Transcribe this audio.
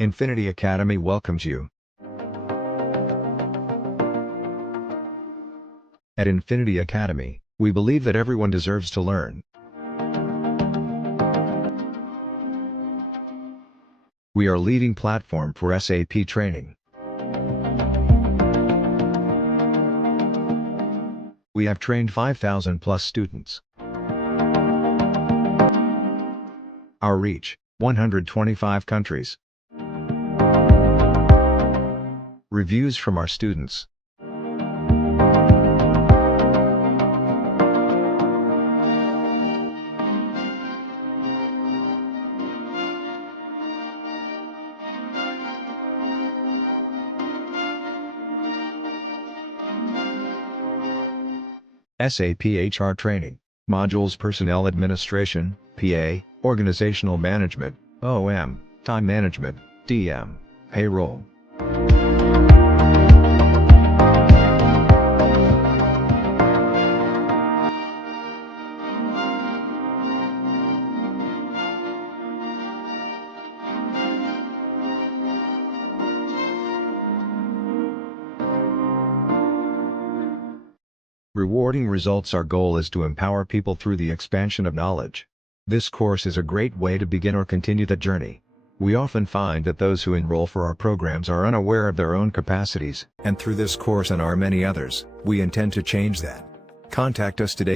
Infinity Academy welcomes you. At Infinity Academy, we believe that everyone deserves to learn. We are a leading platform for SAP training. We have trained 5,000 plus students. Our reach, 125 countries. Reviews from our students. SAP HR Training, Modules Personnel Administration, PA, Organizational Management, OM, Time Management, DM, Payroll. Rewarding results. Our goal is to empower people through the expansion of knowledge. This course is a great way to begin or continue the journey. We often find that those who enroll for our programs are unaware of their own capacities, and through this course and our many others, we intend to change that. Contact us today.